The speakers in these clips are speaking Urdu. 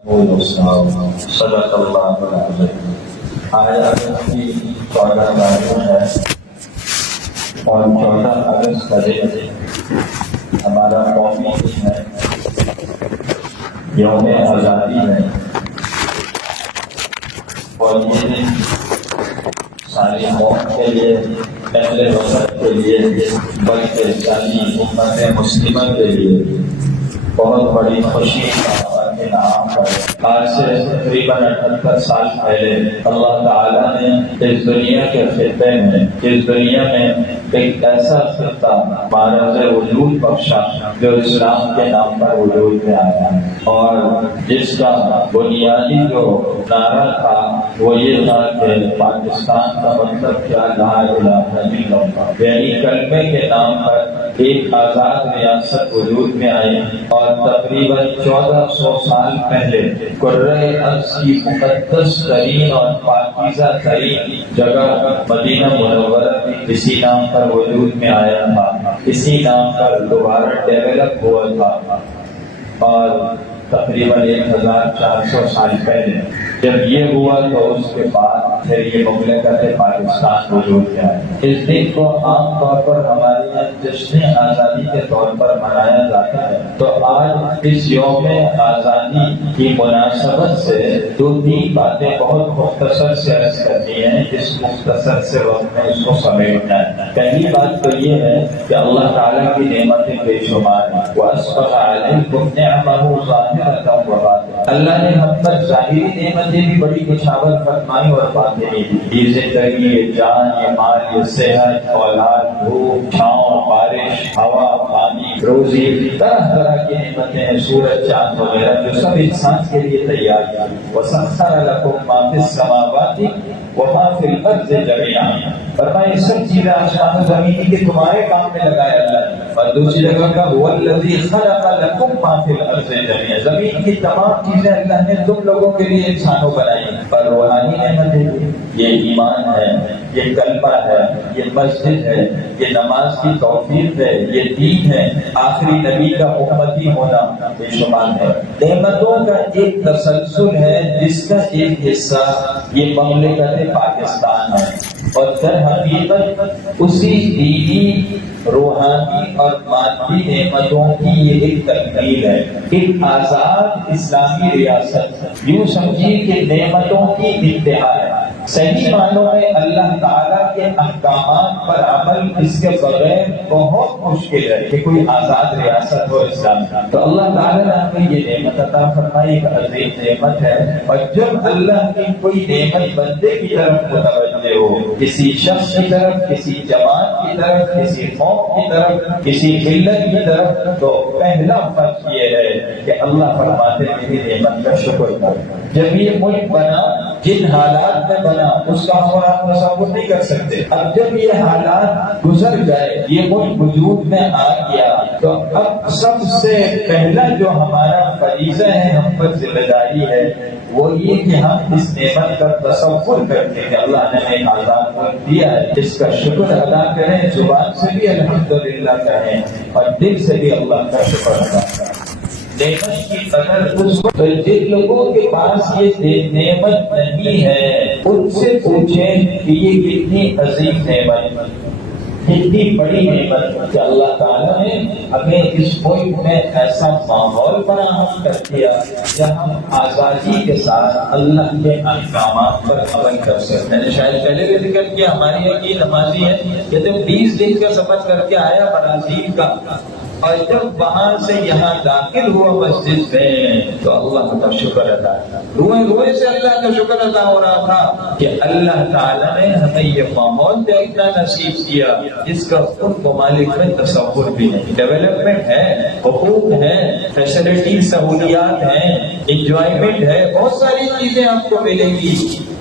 صدق اللہ العظیم۔ آج کی 14 تاریخ ہے اور 14 اگست کا دن ہمارا قومی دن ہے، یوم آزادی ہے، اور یہ دن ساری قوم کے لیے، اہل وطن کے لیے، بلکہ ساری امت مسلمہ کے لیے بہت بڑی خوشی کا انعام ہے۔ آج سے تقریباً 78 سال پہلے اللہ تعالیٰ نے اس دنیا کے خطے میں، اس دنیا میں ایک ایسا خطہ معرض وجود بخشا جو اسلام کے نام پر وجود میں آیا، اور جس کا بنیادی جو نعرہ تھا وہ یہ تھا کہ پاکستان کا مطلب کیا، لا الہ الا اللہ، یعنی کلمے کے نام پر ایک آزاد ریاست وجود میں آئی۔ اور تقریباً 1400 سال پہلے قرۂ ارض کی مقدس ترین اور پاکیزہ ترین جگہ مدینہ منورہ بھی اسی نام پر وجود میں آیا تھا، اسی نام پر دوبارہ ڈیولپ ہوا تھا۔ اور تقریباً 1400 سال پہلے جب یہ ہوا تو اس کے بعد پھر یہ مملکت پاکستان وجود میں آئی۔ اس دن کو عام طور پر ہمارے یہاں جشن آزادی کے طور پر منایا جاتا ہے، تو آج اس یوم آزادی کی مناسبت سے 2-3 باتیں بہت مختصر سے عرض کرنی ہیں، اس مختصر سے وقت میں اس کو سمیٹنا ہے۔ پہلی بات تو یہ ہے کہ اللہ تعالیٰ کی نعمتیں بے شمار ہیں، وَأَسْبَغَ عَلَيْكُمْ نِعْمَهُ ظَاهِرَةً وَبَاطِنَةً، اللہ نے ہم پر ظاہری نعمتیں بھی بڑی نچھاور فرمائی اور باطنی بھی، یہ زندگی، یہ جان، یہ مال، یہ صحت، اولاد، دھوپ، چھاؤں، بارش، ہوا، پانی، روزی، طرح طرح کی نعمتیں ہیں، سورج، چاند وغیرہ جو سب انسان کے لیے تیار ہیں۔ وَسَخَّرَ لَكُم مَّا فِي السَّمَاوَاتِ وَمَا فِي الْأَرْضِ جَمِيعًا، فرمایا یہ سب چیزیں آسمان و زمین کے تمہارے کام میں لگائے اللہ نے۔ اور دوسری جگہ کا هُوَ الَّذِي خَلَقَ لَكُم مَّا فِي الْأَرْضِ جَمِيعًا، زمین کی تمام چیزیں اللہ نے تم لوگوں کے لیے انسانوں بنائی۔ پر روحانی نعمتیں، یہ ایمان ہے، یہ کلمہ ہے، یہ مسجد ہے، یہ نماز کی توفیق ہے، یہ دین ہے، آخری نبی کا امتی ہونا بے شمار ہے۔ نعمتوں کا ایک تسلسل ہے جس کا ایک حصہ یہ مملکت پاکستان ہے، اور در حقیقت اسی دینی، روحانی اور مادی نعمتوں کی یہ ایک تکمیل ہے، ایک آزاد اسلامی ریاست، یوں سمجھیے کہ نعمتوں کی انتہا ہے۔ صحیح معنوں میں اللہ تعالیٰ کے احکامات پر عمل اس کے بغیر بہت مشکل ہے کہ کوئی آزاد ریاست ہو اسلام کا۔ تو اللہ تعالیٰ نے ہمیں یہ نعمت عطا فرمائی، ایک عظیم نعمت ہے، اور جب اللہ کی کوئی نعمت بندے کی طرف متوجہ ہو، کسی شخص کی طرف، کسی جماعت کی طرف، کسی قوم کی طرف، کسی ملت کی طرف، تو پہلا فرض یہ ہے کہ اللہ فرماتے ہیں میری نعمت کا شکر کرو۔ جب یہ ملک بنا، جن حالات میں بنا اس کا ہم آپ تصور نہیں کر سکتے، اب جب یہ حالات گزر گئے، یہ ملک وجود میں آ گیا، تو اب سب سے پہلا جو ہمارا فریضہ ہے، ہم پر ذمہ داری ہے، وہ یہ کہ ہم اس نعمت کا تصور کرتے کہ اللہ نے ہمیں آزاد ملک دیا ہے، اس کا شکر ادا کریں، زبان سے بھی الحمدللہ کہیں اور دل سے بھی اللہ کا شکر ادا کریں۔ نعمت کی قدر اس وقت جن لوگوں کے پاس یہ نعمت نہیں ہے ان سے پوچھیں کہ یہ کتنی عظیم نعمت، کتنی بڑی نعمت کہ اللہ تعالیٰ نے ہمیں اس ملک میں ایسا ماحول فراہم کر دیا جہاں ہم آزادی کے ساتھ اللہ کے احکامات پر عمل کر سکتے ہیں۔ شاید پہلے بھی ذکر کیا، ہماری یہاں نمازی ہے کہ جب 20 دن کا سفر کر کے آیا برازیل کا، اور جب وہاں سے یہاں داخل ہوا مسجد میں تو اللہ کا شکر ادا، روئے روئے سے اللہ کا شکر ادا ہو رہا تھا کہ اللہ تعالیٰ نے ہمیں یہ ماحول دیکھنا نصیب کیا جس کا ان ممالک میں تصور بھی نہیں۔ ڈیولپمنٹ ہے، حقوق ہے، فیسلٹی، سہولیات ہیں، انجوائمنٹ ہے، بہت ساری چیزیں آپ کو ملیں گی،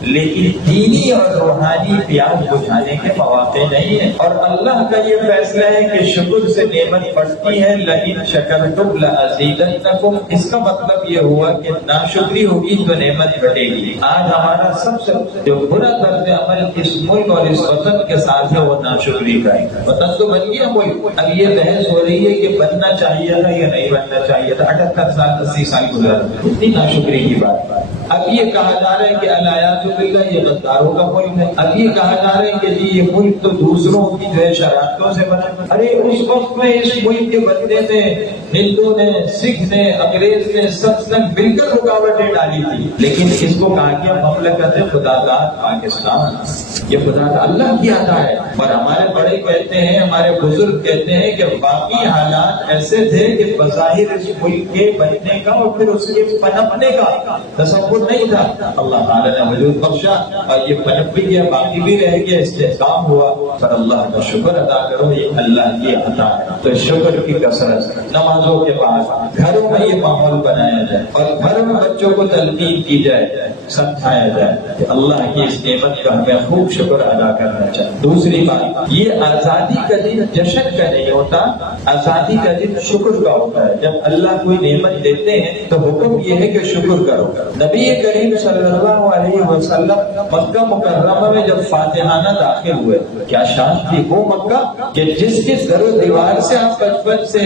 لیکن دینی اور روحانی پیاس بجھانے کے مواقع نہیں ہیں۔ اور اللہ کا یہ فیصلہ ہے کہ شکر سے نعمت بڑھتی ہے، لئن شکرتم لازیدنکم، اس کا مطلب یہ ہوا کہ ناشکری ہوگی تو نعمت گھٹے گی۔ آج ہمارا سب سے جو برا طرز عمل اس ملک اور اس وطن کے ساتھ ہے وہ ناشکری کا ہے۔ وطن تو بن گیا ملک، اب یہ بحث ہو رہی ہے کہ بننا چاہیے تھا یا نہیں بننا چاہیے تھا۔ 78 سال 80 سال گزر، کتنی ناشکری کی بات. اب یہ کہا جا رہا ہے کہ الایات باللہ یہ غداروں کا ملک ہے. اب یہ کہا جا رہا ہے کہ جی یہ ملک تو دوسروں کی جو ہے شرارتوں سے بنا. ارے اس وقت میں اس ملک کے بننے میں ہندو نے، سکھ نے، انگریز نے سب نے مل کر رکاوٹیں ڈالی تھی، لیکن اس کو کہا گیا مملکت خدا داد پاکستان. یہ خدا کا اللہ کی عطا ہے. اور ہمارے بڑے کہتے ہیں، ہمارے بزرگ کہتے ہیں کہ باقی حالات ایسے تھے کہ بظاہر اس ملک کے بننے کا اور پھر اس کے پنپنے کا تصور نہیں تھا. اللہ تعالیٰ نے وجود بخشا اور یہ پنپ بھی گیا، باقی بھی رہ گیا، استحکام ہوا. پر اللہ کا شکر ادا کرو، یہ اللہ کی عطا ہے. تو شکر کی کثرت، نمازوں کے بعد گھروں میں یہ ماحول بنایا جائے اور گھروں میں بچوں کو تلقین کی جائے، سمجھایا جائے کہ اللہ کی اس نعمت کا ہمیں خوب شکر ادا کرنا چاہیے. دوسری بات، یہ آزادی کا دن جشن کا نہیں ہوتا، آزادی کا دن شکر کا ہوتا ہے. جب اللہ کوئی نعمت دیتے ہیں تو حکم یہ ہے کہ شکر کرو. نبی کریم صلی اللہ علیہ وسلم مکہ مکرمہ میں جب فاتحانہ داخل ہوئے، کیا شان تھی وہ مکہ کہ جس کی در و دیوار سے آپ بچپن سے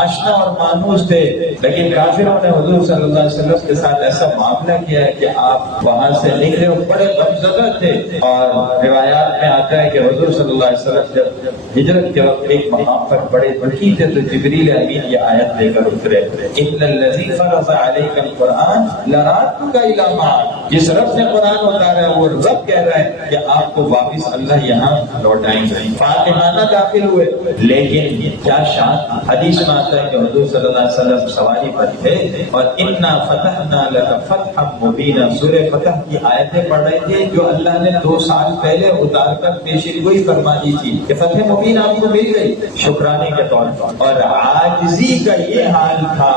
آشنا اور مانوس تھے، لیکن کافروں نے حضور صلی اللہ علیہ وسلم کے ساتھ ایسا معاملہ کیا ہے کہ آپ وہاں سے نکلے اور بڑے غمزدہ تھے. اور روایات میں آتا ہے کہ حضور صلی اللہ علیہ وسلم جب ہجرت کے وقت ایک مقام پر بڑے دکھی تھے تو جبریل امین یہ آیت لے کر اترے، ان الذی فرض علیک القرآن لرادک الی معاد. جس رب نے قرآن اتارا ہے وہ رب کہہ رہا ہے کہ آپ کو واپس اللہ یہاں لوٹائیں گے. فاتحانہ داخل ہوئے، لیکن کیا شان. حدیث میں آتا ہے کہ حضور صلی اللہ علیہ وسلم سواری پر تھے اور انا فتحنا لک فتحا مبینا، سورہ فتح کی آیتیں پڑھ رہے تھے جو اللہ نے 2 سال پہلے اتار کر پیشین گوئی فرما دی تھی کہ فتح مبین آپ کو مل گئی شکرانے کے طور پر. اور عاجزی کا یہ حال تھا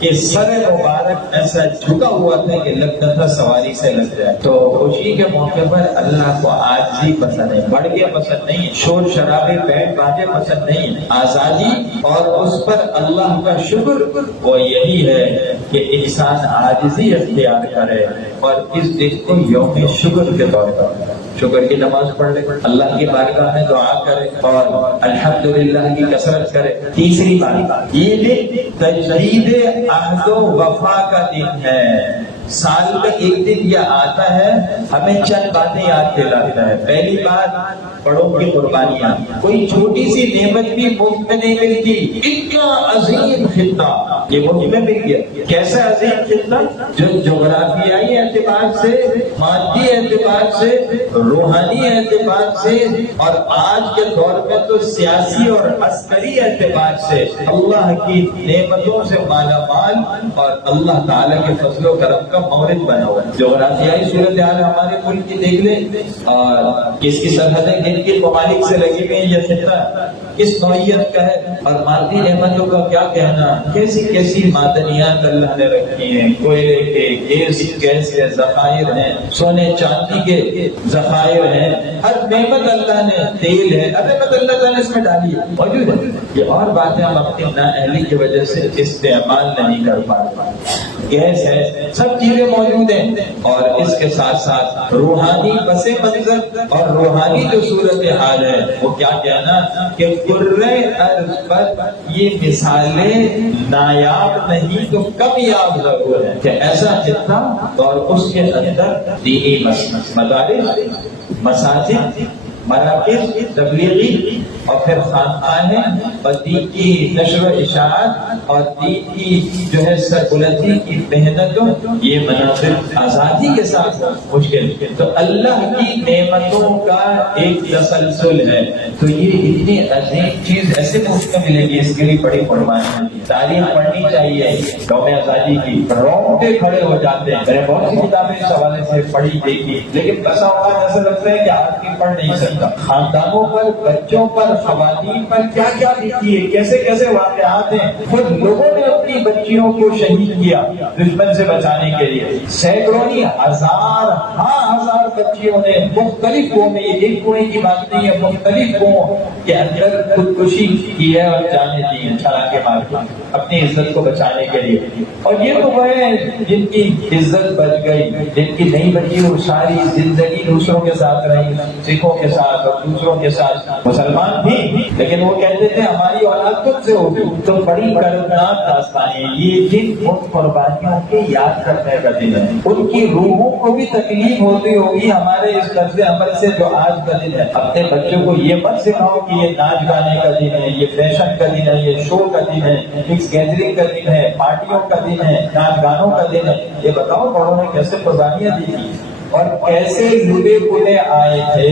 کہ سر مبارک ایسا جھکا ہوا تھا کہ لگتا تھا سواری سے لگ جائے. تو خوشی کے موقع پر اللہ کو عاجزی پسند ہے، بڑھ کے پسند نہیں، شور شرابے بینڈ باجے پسند نہیں. آزادی اور اس پر اللہ کا شکر وہ یہی ہے کہ انسان عاجزی اختیار کرے اور اس دن کو یوم شکر کے طور پر شکر کی نماز پڑھ لے، اللہ کی بارگاہ میں دعا کرے اور الحمدللہ کی کثرت کرے. تیسری بات، یہ دن تجدید عہد و وفا کا دن ہے. سال میں ایک دن یہ آتا ہے، ہمیں چند باتیں یاد دلاتا ہے. پہلی بات، بڑوں کی قربانیاں. کوئی چھوٹی سی نعمت بھی مفت میں نہیں ملتی. اتنا عظیم خطہ یہ مفت میں مل گیا. کیسا عظیم خطہ جو جغرافیائی اعتبار سے، مادی اعتبار سے، روحانی اعتبار سے اور آج کے دور میں تو سیاسی اور عسکری اعتبار سے اللہ کی نعمتوں سے مالا مال اور اللہ تعالیٰ کے فضل و کرم کا مورد بنا ہوا ہے. جغرافیائی صورتحال ہمارے ملک کی دیکھ لیں اور کس کی سرحدیں کن کن ممالک سے لگی ہوئی ہیں، یہ خطہ کس نوعیت کا ہے. اور مادی نعمتوں کا کیا کہنا، کیسی کیسی معدنیات اللہ نے رکھی ہیں. کوئلے کے، گیس کے ذخائر ہیں، سونے چاندی کے ذخائر ہیں، ہر نعمت اللہ نے، تیل ہے، ہر نعمت اللہ تعالیٰ نے اس میں ڈالی ہے، موجود ہے. یہ اور باتیں ہم اپنی نااہلی کی وجہ سے استعمال نہیں کر پاتے. گیس ہے، سب چیزیں موجود ہیں. اور اس کے ساتھ ساتھ روحانی پس منظر اور روحانی جو صورتحال ہے وہ کیا کہنا کہ قرۂ ارض پر یہ مثالیں نایاب نہیں تو کم یاب ضرور ہے کہ ایسا خطہ اور اس کے اندر دینی مدارس، مساجد، مراکز تبلیغی اور پھر خانقاہیں اور دین کی نشر و اشاعت اور دین کی جو ہے سربلندی کی محنتوں، یہ مناظر آزادی کے ساتھ مشکل. تو اللہ کی نعمتوں کا ایک تسلسل ہے. تو یہ اتنی عظیم چیز ایسے مفت میں ملے گی، اس کے لیے بڑی قربانی. تاریخ پڑھنی چاہیے یوم آزادی کی. رونگٹے کھڑے ہو جاتے ہیں. میں نے بہت سی کتابیں اس حوالے سے پڑھی دیکھی، لیکن بسا اوقات ایسا لگتا ہے کہ آدمی پڑھ نہیں سکتا. خاندانوں پر، بچوں پر، خواتین پر کیا کیا لکھی ہے، کیسے کیسے واقعات ہیں. خود لوگوں نے اپنی بچیوں کو شہید کیا دشمن سے بچانے کے لیے. سینکڑوں ہزار بچیوں نے مختلف قوموں میں، یہ ایک کنویں کی بات نہیں ہے، مختلف قوموں کے اندر خودکشی کی ہے اور جانیں دی ہیں چھلانگیں مار کے. اپنی عزت کو بچانے کے لیے. اور یہ تو وہ ہیں جن کی عزت بچ گئی، جن کی نہیں بچی وہ ساری زندگی دوسروں کے ساتھ رہی، سکھوں کے ساتھ اور دوسروں کے ساتھ، مسلمان بھی، لیکن وہ کہتے تھے ہماری اولاد خود سے ہوگی. تو بڑی کردناک داستانیں. یہ دن ان قربانیوں کے یاد کرنے کا دن ہے. ان کی روحوں کو بھی تکلیف ہوتی ہوگی ہمارے اس طرز عمل سے جو آج کا دن ہے. اپنے بچوں کو یہ مت سکھاؤ کہ یہ ناچ گانے کا دن ہے، یہ فیشن کا دن ہے، یہ شو کا دن ہے، مکس گیدرنگ کا دن ہے، پارٹیوں کا دن ہے، ناچ گانوں کا دن ہے. یہ بتاؤ بڑوں نے کیسے قربانیاں دی تھی اور کیسے لوٹے پوٹے آئے تھے.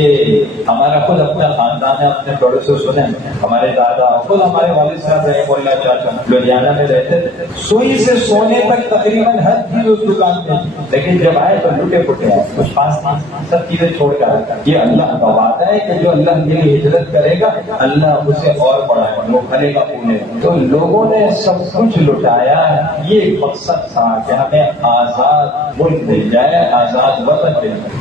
ہمارا خود اپنا خاندان ہے، اپنے بڑوں سے سنیں. ہمارے دادا خود ہمارے والد صاحب رہے اللہ چاچا لدھیانہ میں رہتے تھے. سوئی سے سونے تک تقریباً ہر چیز اس دکان میں، لیکن جب آئے تو لوٹے پوٹے آئے، کچھ پاس نہیں، سب چیزیں چھوڑ کر آئے. یہ اللہ کا وعدہ ہے کہ جو اللہ کے لیے ہجرت کرے گا اللہ اسے اور بڑھائے گا، وہ کھلے گا پھولے. تو لوگوں نے سب کچھ لٹایا. یہ مقصد تھا کہ ہمیں آزاد ملک مل جائے، آزاد وطن.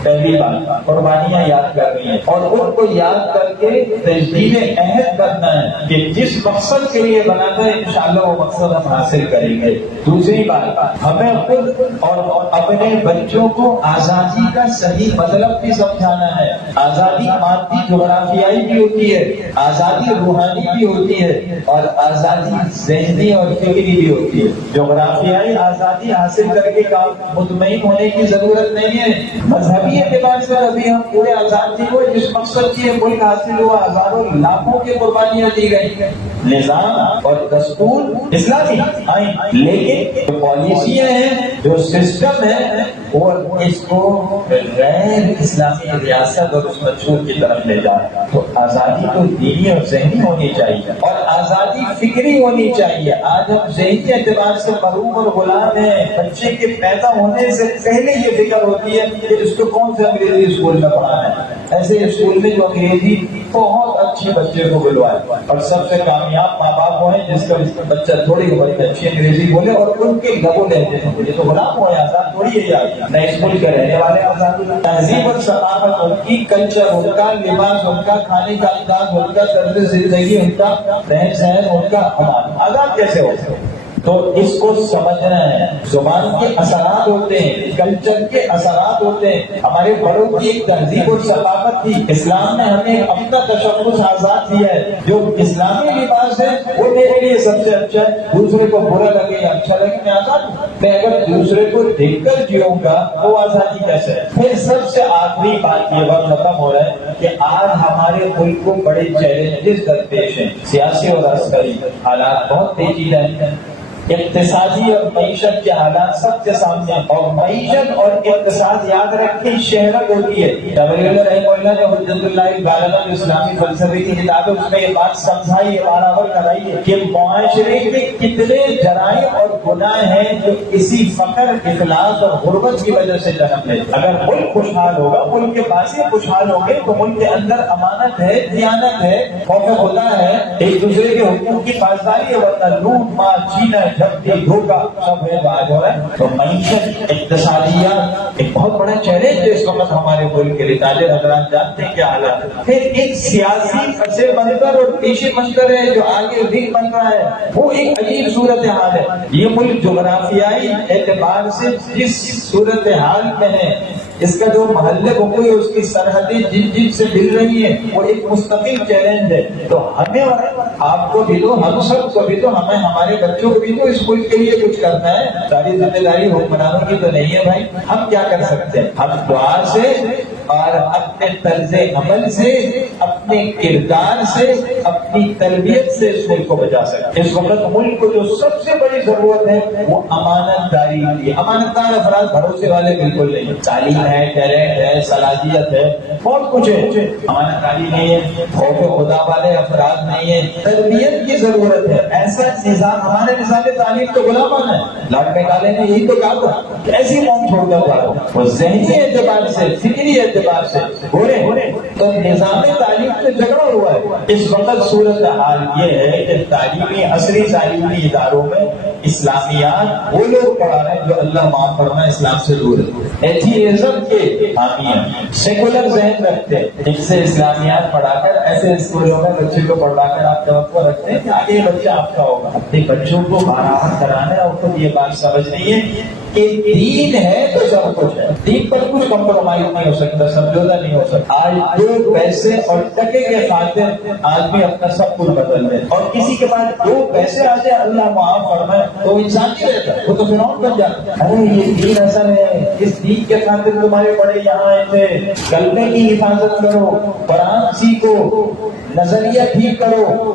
پہلی بات قربانیاں یاد کر رہی ہیں اور ان کو یاد کر کے تجدید عہد کرنا ہے کہ جس مقصد کے لیے بنا تھا انشاءاللہ وہ مقصد ہم حاصل کریں گے. دوسری بات ہمیں خود اور اپنے بچوں کو آزادی کا صحیح مطلب بھی سمجھانا ہے. آزادی مادی جغرافیائی بھی ہوتی ہے، آزادی روحانی بھی ہوتی ہے اور آزادی ذہنی اور فکری بھی ہوتی ہے. جغرافیائی آزادی حاصل کر کے مطمئن ہونے کی ضرورت نہیں ہے. مذہبی اعتبار سے ابھی ہم پورے آزاد تھے، وہ جس مقصد کے ملک حاصل ہوا ہزاروں لاکھوں کی قربانیاں دی گئی. نظام اور دستور اسلامی آئیں، لیکن جو پالیسیاں ہیں، جو سسٹم ہے، وہ اس کو غیر اسلامی ریاست اور اس منشور کی طرف لے جائے. تو آزادی تو دینی اور ذہنی ہونی چاہیے اور آزادی فکری ہونی چاہیے. آج ہم ذہنی اعتبار سے محروم اور غلام ہیں. بچے کے پیدا ہونے سے پہلے یہ فکر ہوتی ہے کہ اس کو کون سے انگریزی اسکول میں پڑھانا ہے. ایسے اسکول میں جو انگریزی بہت اچھی بچے کو بلوائے اور سب سے کامیاب ماں باپ ہوئے جس کا بچہ تھوڑی عمر میں اچھی انگریزی بولے اور ان کے لبوں لیتے ہیں. یہ تو غلام ہوئے، آزاد تھوڑی ہے. نئے اسکول کے رہنے والے آزاد. تہذیب اور ثقافت ان کی، کلچر ان کا، لباس ان کا، کھانے کا انداز ان کا، طرز زندگی ان کا، رہن سہن ان کا. ہمارا آزاد کیسے ہو سکتے؟ تو اس کو سمجھنا ہے. زبان کے اثرات ہوتے ہیں، کلچر کے اثرات ہوتے ہیں. ہمارے بڑوں کی ایک تہذیب اور ثقافت تھی. اسلام نے ہمیں اپنا تشخص آزاد دیا ہے. جو اسلامی لباس ہے وہ میرے لیے سب سے اچھا ہے، دوسرے کو برا لگے یا اچھا لگے میں آزاد ہوں. میں اگر دوسرے کو دیکھ کر جیوں گا وہ آزادی کیسے ہے؟ پھر سب سے آخری بات یہ وقت ختم ہو رہا ہے کہ آج ہمارے ملک کو بڑے چیلنجز درپیش ہیں. سیاسی اور عسکری حالات بہت پیچیدہ ہیں. اقتصادی اور معیشت کے حالات سب کے سامنے ہیں. اور معیشت اور اقتصاد یاد رکھیں شہرت ہوتی ہے. رحمہ اللہ نے حجت اللہ البالغہ اسلامی فلسفے کی کتاب ہے، اس میں یہ بات سمجھائی ہے، برابر کرائی ہے کہ معاشرے میں کتنے جرائم اور گناہ ہیں جو اسی فقر، افلاس اور غربت کی وجہ سے جنم لیتے. اگر ملک خوشحال ہوگا، ملک کے باسی خوشحال ہوں گے تو ملک کے اندر امانت ہے، دیانت ہے، خوف خدا ہے، ایک دوسرے کے حقوق کی پاسداری ہے. ورنہ لوٹ مار، چھینا، جھپٹی، دھوکہ سب ہے باز ہو رہا ہے. تو معیشت، اقتصادیات ایک بہت بڑا چیلنج ہے اس وقت ہمارے ملک کے لیے. تاجر حضرات جانتے ہیں کیا حالات. پھر ایک سیاسی پس منظر اور پیش منظر ہے جو آگے بھی بن رہا ہے، وہ ایک عجیب صورتحال ہے. یہ ملک جغرافیائی اعتبار سے جس صورتحال میں ہے، اس کا جو محلے بکوئی اس کی سرحدیں جن سے مل رہی ہیں وہ ایک مستقل چیلنج ہے. تو ہمیں اور آپ کو بھی تو، ہم سب کو بھی تو، ہمیں ہمارے بچوں کو بھی تو اس ملک کے لیے کچھ کرنا ہے. ساری ذمہ داری حکمرانوں کی تو نہیں ہے بھائی. ہم کیا کر سکتے ہیں؟ ہم دعا سے اور اپنے طرز عمل سے، اپنے کردار سے، اپنی تربیت سے اس ملک کو بچا سکتے ہیں. اس وقت ملک کو جو سب سے بڑی ضرورت ہے وہ امانت داری کی. امانت دار افراد بھروسے والے بالکل نہیں. تعلیم ہے، ٹیلنٹ ہے، صلاحیت ہے، بہت کچھ ہے، امانت داری نہیں ہے، خوف خدا والے افراد نہیں ہے. تربیت کی ضرورت ہے. ایسا نظام، ہمارے نظام تعلیم تو غلامانہ ہے. لارڈ میکالے نے یہی تو کہا تھا کہ ایسی قوم چھوڑ کر جاؤ. وہ ذہنی اعتبار سے، فکری اعتبار اعتبار سے گورے تو نظام تعلیم میں جھگڑا ہوا ہے۔ اس وقت صورتحال یہ ہے کہ تعلیمی عصری تعلیمی اداروں میں اسلامیات وہ لوگ پڑھا رہے ہیں جو اللہ معاف فرمائے اسلام سے دور ہے، ایتھیزم کے حامی ہیں، سیکولر ذہن رکھتے ہیں، ان سے اسلامیات پڑھا کر ایسے اسکولوں میں بچے کو پڑھا کر آپ توقع رکھتے ہیں کہ آگے بچہ آپ کا ہوگا۔ اپنے بچوں کو برابر کرانا ہے اور خود یہ بات سمجھنی ہے کہ دین ہے تو سب کچھ ہے، دین پر کچھ کمپرومائز نہیں ہو سکتا، سمجھوتا نہیں ہو سکتا۔ آج دو پیسے اور ٹکے کے خاطر آدمی اپنا سب کچھ بدل دے، اور کسی کے پاس دو پیسے آ جائے اللہ معاف فرمائے تو انسان نہیں رہتا، وہ تو فرعون بن جاتا۔ ارے یہ دین اصل ہے، اس دین کے خاطر تمہارے بڑے یہاں آئے تھے، کلمے کی حفاظت کرو، قرآن سیکھو، نظریہ ٹھیک کرو،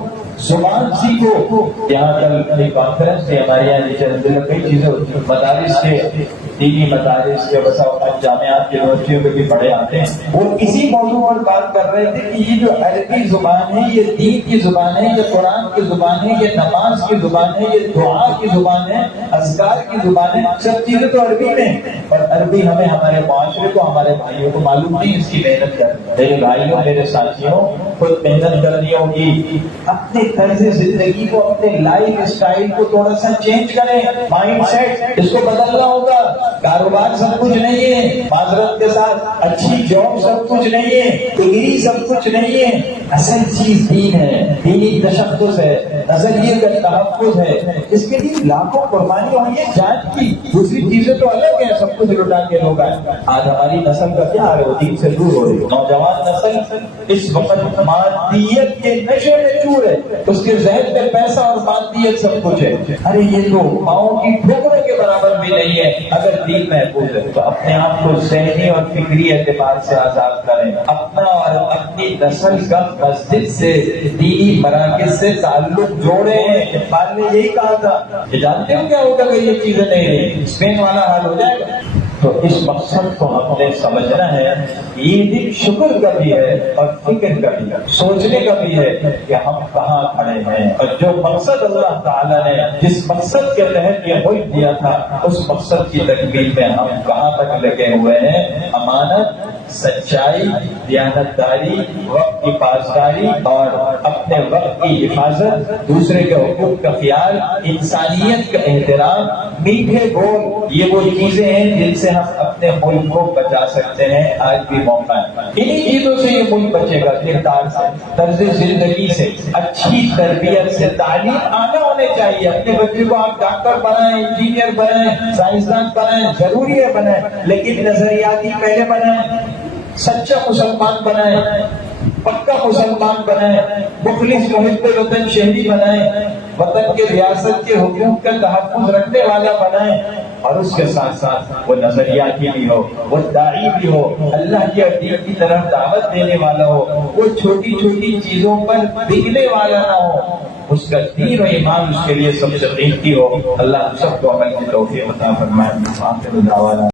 زبان سیکھو۔ یہاں کل ایک کانفرنس تھی ہمارے یہاں نیچے کئی چیزیں ہوتی ہیں، مدارس کے دینی مدارس کے بسا اوقات جامعات کے یونیورسٹیوں میں بھی پڑھے آتے ہیں، وہ اسی موضوع پر بات کر رہے تھے کہ یہ جو عربی زبان ہے یہ دین کی زبان ہے، یہ قرآن کی زبان ہے، یہ نماز کی زبان ہے، یہ دعا کی زبان ہے، اذکار کی زبان ہے، سب چیزیں تو عربی میں، اور عربی ہمیں ہمارے معاشرے کو ہمارے بھائیوں کو معلوم نہیں اس کی محنت کر۔ میرے بھائیوں میرے ساتھیوں خود محنت کرنی ہوگی، اپنے طرز زندگی کو اپنے لائف اسٹائل کو تھوڑا سا چینج کریں، مائنڈ سیٹ اس کو بدلنا ہوگا۔ کاروبار سب کچھ نہیں ہے، معذرت کے ساتھ اچھی جاب سب کچھ نہیں ہے، ڈگری سب کچھ نہیں ہے، اصل چیز دین ہے، دینی تشخص ہے، نظریے کا تحفظ ہے، اس کے لیے لاکھوں قربانی ہوئی ہے جان کی، دوسری چیزیں تو الگ ہیں، سب کچھ لٹا کے لوگ آئے۔ آج ہماری نسل کا کیا ہے، وہ دین سے دور ہو رہی ہے، نوجوان نسل اس وقت مادیت کے نشے میں چور ہے، اس کے ذہن میں پیسہ اور مادیت سب کچھ ہے۔ ارے یہ تو پاؤں کی ٹھوکروں کے برابر بھی نہیں ہے اگر دین محفوظ ہے تو اپنے آپ کو ذہنی اور فکری اعتبار سے آزاد کریں، اپنا اور اپنی نسل کا مسجد سے دینی مراکز سے تعلق جوڑیں۔ اقبال نے یہی کہا تھا کہ جانتے ہو کیا ہوگا کہ یہ چیزیں نہیں رہی، اسپین والا حال ہو جائے گا۔ تو اس مقصد کو ہم نے سمجھنا ہے، یہ دن شکر کا بھی ہے اور فکر کا بھی ہے، سوچنے کا بھی ہے کہ ہم کہاں کھڑے ہیں، اور جو مقصد اللہ تعالیٰ نے جس مقصد کے تحت یہ ملک دیا تھا اس مقصد کی تکمیل میں ہم کہاں تک لگے ہوئے ہیں۔ امانت، سچائی، دیانتداری، وقت کی پاسداری اور اپنے وقت کی حفاظت، دوسرے کے حقوق کا خیال، انسانیت کا احترام، میٹھے بول، یہ وہ چیزیں ہیں جن سے ہم اپنے ملک کو بچا سکتے ہیں۔ آج بھی موقع ہے، انہی چیزوں سے یہ ملک بچے گا، کردار سے، طرز زندگی سے، اچھی تربیت سے۔ تعلیم آنا ہونے چاہیے، اپنے بچے کو آپ ڈاکٹر بنائیں، انجینئر بنائیں، سائنسدان بنائیں، ضروری ہے بنائیں، لیکن نظریاتی پہلے بنائیں، سچا مسلمان بنائیں، پکا مسلمان بنائیں، مخلص محب وطن شہری بنائیں، وطن کے ریاست کے حقوق کا تحفظ رکھنے والا بنائیں، اور اس کے ساتھ ساتھ وہ نظریاتی بھی ہو، وہ داعی بھی ہو، اللہ کے دین کی طرف دعوت دینے والا ہو، وہ چھوٹی چھوٹی چیزوں پر بگڑنے والا نہ ہو، اس کا دین و ایمان اس کے لیے سب سے قیمتی ہو۔ اللہ سب کو عمل کی توفیق عطا فرمائے۔ آخر دعوانا